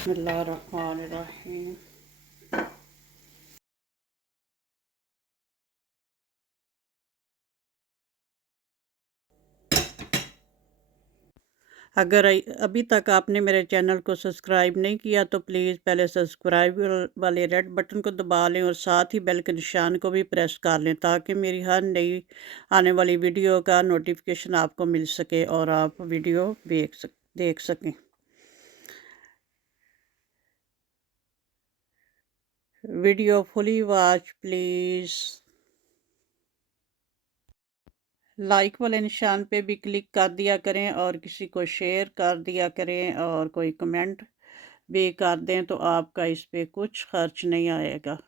बिस्मिल्लाहिर्रहमानिर्रहीम। अगर अभी तक आपने मेरे चैनल को सब्सक्राइब नहीं किया तो प्लीज़ पहले सब्सक्राइब वाले रेड बटन को दबा लें और साथ ही बेल के निशान को भी प्रेस कर लें ताकि मेरी हर नई आने वाली वीडियो का नोटिफिकेशन आपको मिल सके और आप वीडियो देख सकें। Video fully watch please. Like वाले निशान पे भी क्लिक कर दिया करें और किसी को शेयर कर दिया करें और कोई कमेंट भी कर दें तो आपका इस पे कुछ खर्च नहीं आएगा।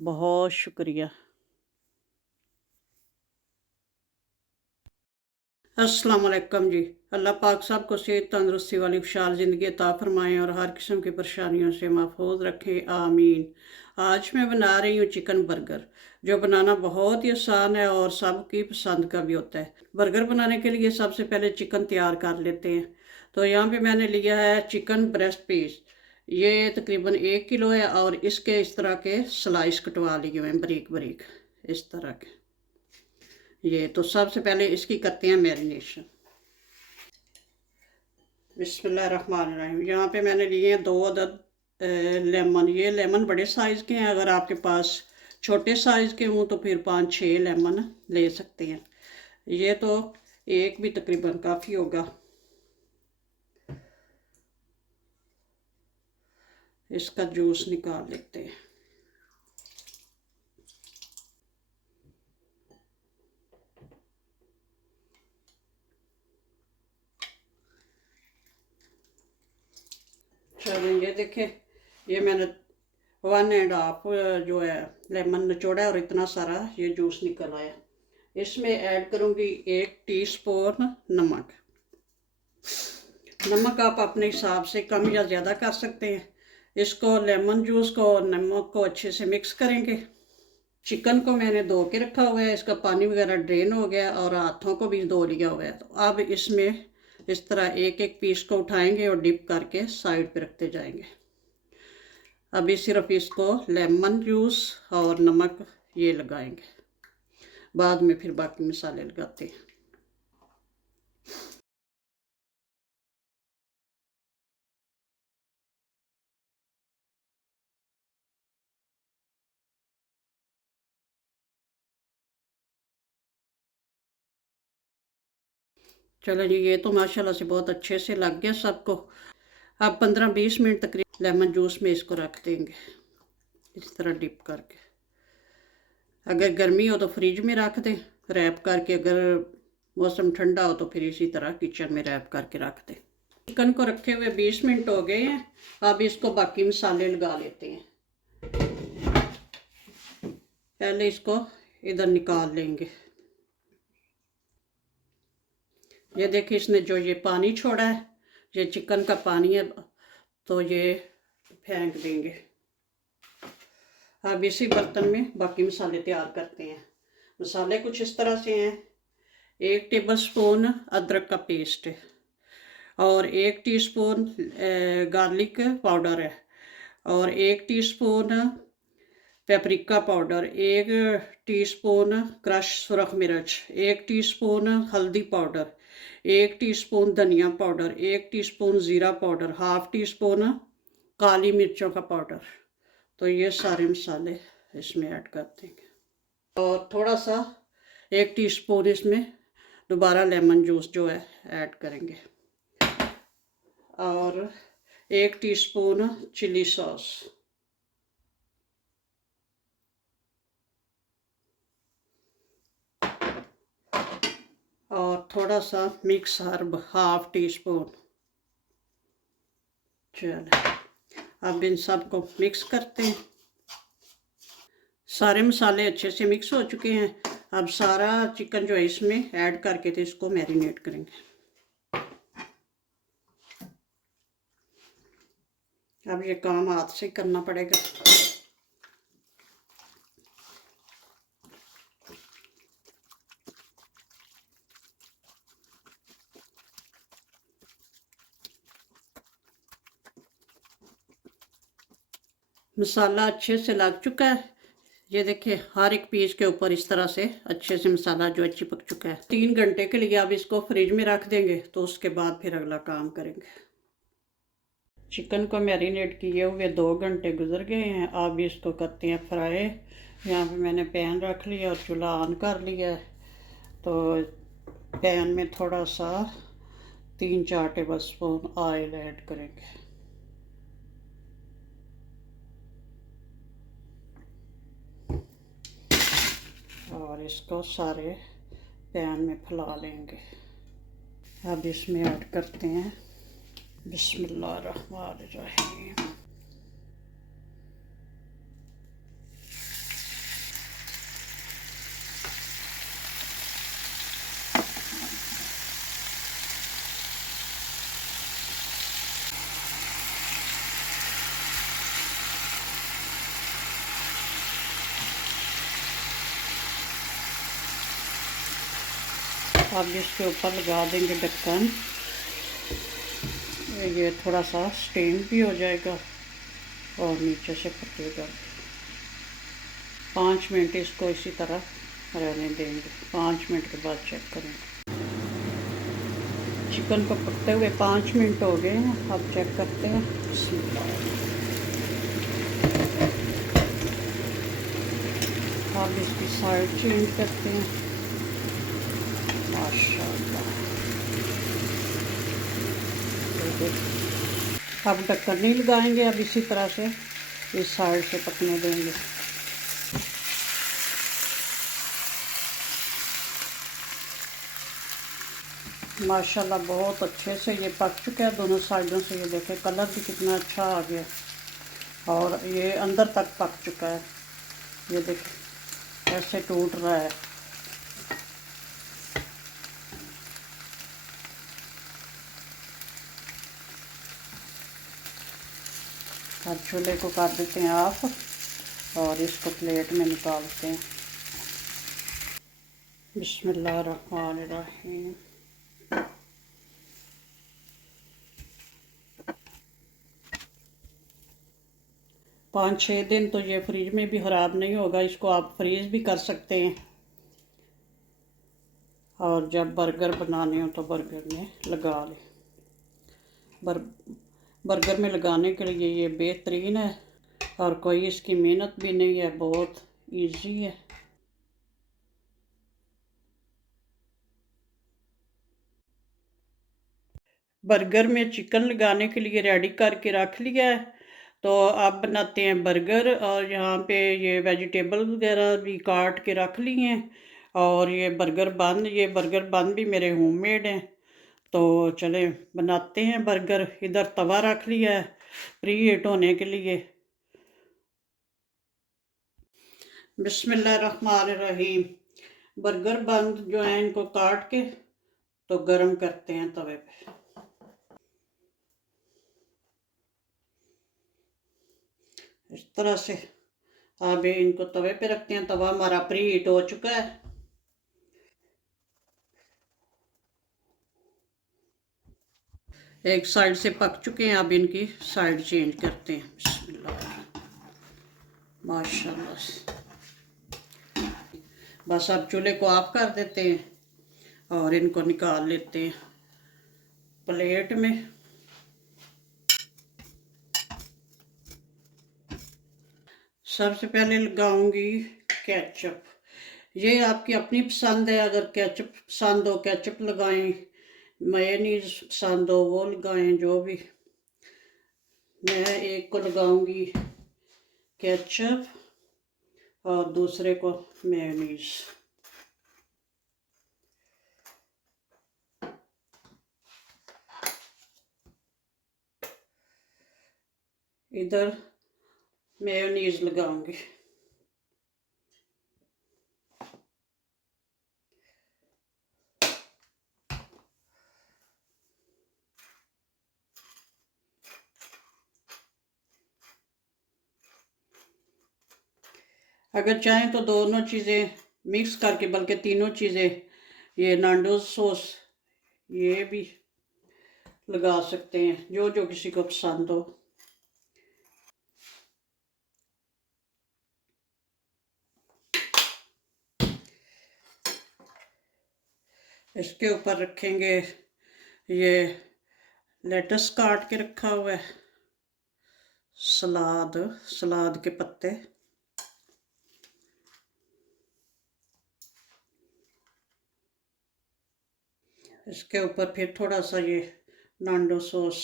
बहुत शुक्रिया। अस्सलाम वालेकुम जी। अल्लाह पाक साहब को सेहत तंदुरुस्ती वाली खुशहाल ज़िंदगी अता फ़रमाएँ और हर किस्म की परेशानियों से महफूज रखें, आमीन। आज मैं बना रही हूँ चिकन बर्गर, जो बनाना बहुत ही आसान है और सबकी पसंद का भी होता है। बर्गर बनाने के लिए सबसे पहले चिकन तैयार कर लेते हैं। तो यहाँ पे मैंने लिया है चिकन ब्रेस्ट पीस, ये तकरीबन 1 किलो है और इसके इस तरह के स्लाइस कटवा लिए हुए हैं बारीक बारीक इस तरह के। ये तो सबसे पहले इसकी करते हैं मैरिनेशन। बिस्मिल्लाहिर्रहमानिर्रहीम। यहाँ पे मैंने लिए हैं 2 अदद लेमन। ये लेमन बड़े साइज़ के हैं, अगर आपके पास छोटे साइज़ के हों तो फिर 5-6 लेमन ले सकते हैं। ये तो एक भी तकरीबन काफ़ी होगा। इसका जूस निकाल लेते हैं। चलिए ये देखें, ये मैंने 1.5 जो है लेमन निचोड़ा है और इतना सारा ये जूस निकल आया। इसमें ऐड करूँगी 1 टीस्पून नमक। नमक आप अपने हिसाब से कम या ज़्यादा कर सकते हैं। इसको लेमन जूस को और नमक को अच्छे से मिक्स करेंगे। चिकन को मैंने धो के रखा हुआ है, इसका पानी वगैरह ड्रेन हो गया और हाथों को भी धो लिया हुआ है। तो अब इसमें इस तरह एक एक पीस को उठाएंगे और डिप करके साइड पे रखते जाएंगे। अभी सिर्फ इसको लेमन जूस और नमक ये लगाएंगे, बाद में फिर बाकी मसाले लगाते हैं। चलो जी, ये तो माशाल्लाह से बहुत अच्छे से लग गया सबको। अब 15-20 मिनट तकरीबन लेमन जूस में इसको रख देंगे इस तरह डिप करके। अगर गर्मी हो तो फ्रिज में रख दें रैप करके, अगर मौसम ठंडा हो तो फिर इसी तरह किचन में रैप करके रख दें। चिकन को रखे हुए 20 मिनट हो गए हैं। अब इसको बाकी मसाले लगा लेते हैं। पहले इसको इधर निकाल लेंगे। ये देखिए, इसने जो ये पानी छोड़ा है ये चिकन का पानी है, तो ये फेंक देंगे। अब इसी बर्तन में बाकी मसाले तैयार करते हैं। मसाले कुछ इस तरह से हैं। 1 टेबलस्पून अदरक का पेस्ट है और 1 टीस्पून गार्लिक पाउडर है और 1 teaspoon paprika powder, 1 teaspoon crush सुरख मिर्च, 1 टीस्पून हल्दी पाउडर, 1 टीस्पून धनिया पाउडर, 1 टीस्पून ज़ीरा पाउडर, हाफ टी स्पून काली मिर्चों का पाउडर। तो ये सारे मसाले इसमें ऐड कर देंगे और थोड़ा सा 1 टीस्पून इसमें दोबारा लेमन जूस जो है ऐड करेंगे और 1 टीस्पून चिली सॉस और थोड़ा सा mix herb half tea spoon. चलो अब इन सब को मिक्स करते हैं। सारे मसाले अच्छे से मिक्स हो चुके हैं। अब सारा चिकन जो है इसमें ऐड करके तो इसको मैरिनेट करेंगे। अब ये काम हाथ से करना पड़ेगा। मसाला अच्छे से लग चुका है। ये देखिए हर एक पीस के ऊपर इस तरह से अच्छे से मसाला जो है चिपक चुका है। 3 घंटे के लिए अब इसको फ्रिज में रख देंगे, तो उसके बाद फिर अगला काम करेंगे। चिकन को मैरिनेट किए हुए 2 घंटे गुजर गए हैं। अब इसको करते हैं फ्राई। यहाँ पे मैंने पैन रख लिया और चूल्हा ऑन कर लिया है। तो पैन में थोड़ा सा 3-4 टेबल स्पून ऑयल ऐड करेंगे। और इसको सारे पैन में फैला लेंगे। अब इसमें ऐड करते हैं बिस्मिल्लाहिर्रहमानिर्रहीम। अब इसके ऊपर लगा देंगे ढक्कन। ये थोड़ा सा स्टीम भी हो जाएगा और नीचे से पकेगा। 5 मिनट इसको इसी तरह रहने देंगे। 5 मिनट के बाद चेक करेंगे। चिकन को पकते हुए 5 मिनट हो गए हैं। अब चेक करते हैं। अब इसकी साइड चेंज करते हैं। माशाल्लाह। अब ढक्कन नहीं लगाएंगे, अब इसी तरह से इस साइड से पकने देंगे। माशाल्लाह बहुत अच्छे से ये पक चुका है दोनों साइडों से। ये देखें कलर भी कितना अच्छा आ गया और ये अंदर तक पक चुका है। ये देखें ऐसे टूट रहा है। अब चूल्हे को कर देते हैं ऑफ और इसको प्लेट में निकालते हैं। बिस्मिल्लाहिर्रहमानिर्रहीम। 5-6 दिन तो ये फ्रिज में भी ख़राब नहीं होगा। इसको आप फ्रीज़ भी कर सकते हैं और जब बर्गर बनाने हो तो बर्गर में लगा लें। बर्गर में लगाने के लिए ये बेहतरीन है और कोई इसकी मेहनत भी नहीं है, बहुत इजी है। बर्गर में चिकन लगाने के लिए रेडी करके रख लिया है। तो अब बनाते हैं बर्गर। और यहाँ पे ये वेजिटेबल वगैरह भी काट के रख लिए हैं। और ये बर्गर बन भी मेरे होममेड हैं। तो चलें बनाते हैं बर्गर। इधर तवा रख लिया है प्री हीट होने के लिए। बिस्मिल्लाहिर्रहमानिर्रहीम। बर्गर बन जो है इनको काट के तो गरम करते हैं तवे पे। इस तरह से अब इनको तवे पे रखते हैं। तवा हमारा प्री हीट हो चुका है। एक साइड से पक चुके हैं, अब इनकी साइड चेंज करते हैं। बिस्मिल्लाह। माशाल्लाह। बस अब चूल्हे को ऑफ कर देते हैं और इनको निकाल लेते हैं प्लेट में। सबसे पहले लगाऊंगी केचप। ये आपकी अपनी पसंद है। अगर केचप पसंद हो केचप लगाएं, मेयोनीज पसंद हो वो लगाएं, जो भी। मैं एक को लगाऊंगी केचप और दूसरे को मेयोनीज। इधर मेयोनीज लगाऊंगी। अगर चाहें तो दोनों चीज़ें मिक्स करके, बल्कि तीनों चीज़ें, ये नांडोज सॉस ये भी लगा सकते हैं, जो जो किसी को पसंद हो। इसके ऊपर रखेंगे ये लेटस काट के रखा हुआ है, सलाद के पत्ते, इसके ऊपर फिर थोड़ा सा ये नांडो सॉस,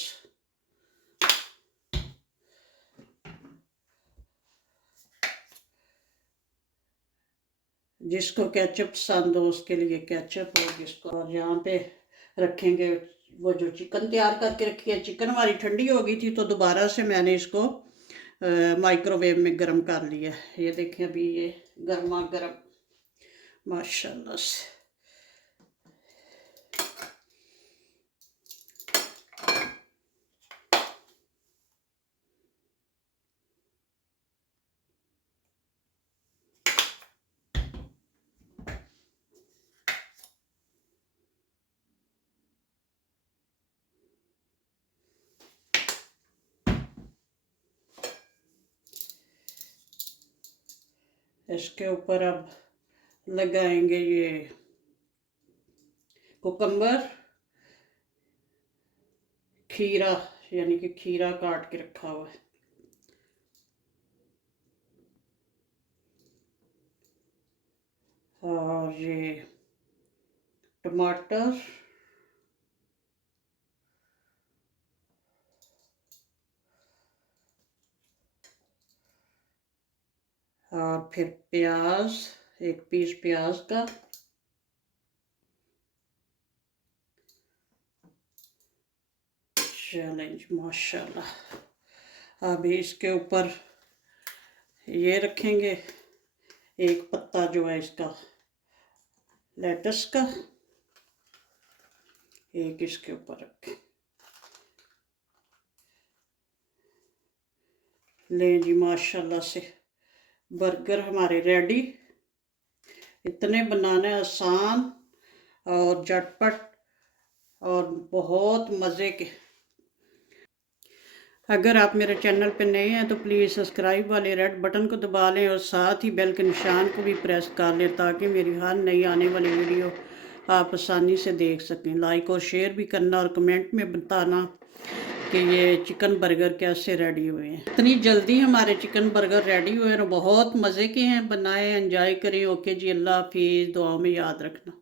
जिसको केचप पसंद हो उसके लिए केचप हो, जिसको। और यहाँ पे रखेंगे वो जो चिकन तैयार करके रखी है। चिकन हमारी ठंडी हो गई थी तो दोबारा से मैंने इसको माइक्रोवेव में गर्म कर लिया। ये देखें अभी ये गर्मा गर्म माशाल्लाह से। इसके ऊपर अब लगाएंगे ये कुकम्बर, खीरा, यानी कि खीरा काट के रखा हुआ है, और ये टमाटर, और फिर प्याज, एक पीस प्याज का, चैलेंज माशाल्लाह। अभी इसके ऊपर ये रखेंगे एक पत्ता जो है इसका लेटस का, एक इसके ऊपर रखें। लें जी माशाल्लाह से बर्गर हमारे रेडी। इतने बनाने आसान और झटपट और बहुत मज़े के। अगर आप मेरे चैनल पर नए हैं तो प्लीज़ सब्सक्राइब वाले रेड बटन को दबा लें और साथ ही बेल के निशान को भी प्रेस कर लें ताकि मेरी हर नई आने वाली वीडियो आप आसानी से देख सकें। लाइक और शेयर भी करना और कमेंट में बताना कि ये चिकन बर्गर कैसे रेडी हुए हैं। इतनी जल्दी हमारे चिकन बर्गर रेडी हुए हैं, बहुत मज़े के हैं। बनाएं, एंजॉय करें। ओके जी, अल्लाह हाफिज़, दुआ में याद रखना।